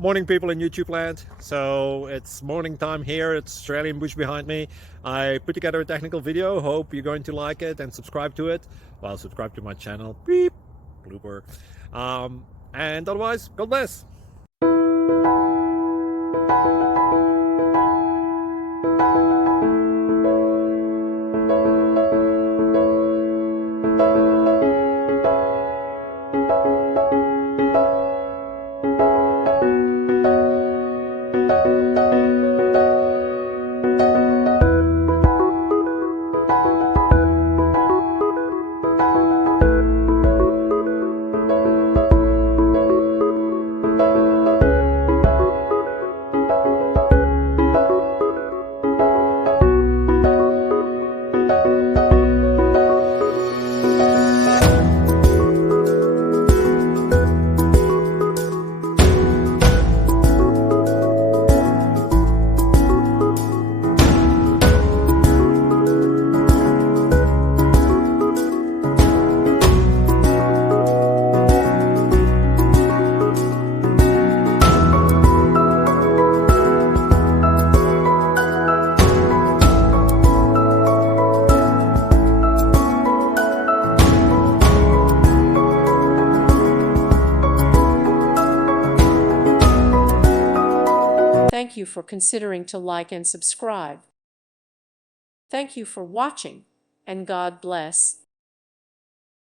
Morning, people in YouTube land. So it's morning time here. It's Australian bush behind me. I put together a technical video. Hope you're going to like it and subscribe to it. Well, subscribe to my channel. Beep, blooper. And otherwise, God bless. Thank you for considering to like and subscribe. Thank you for watching, and God bless.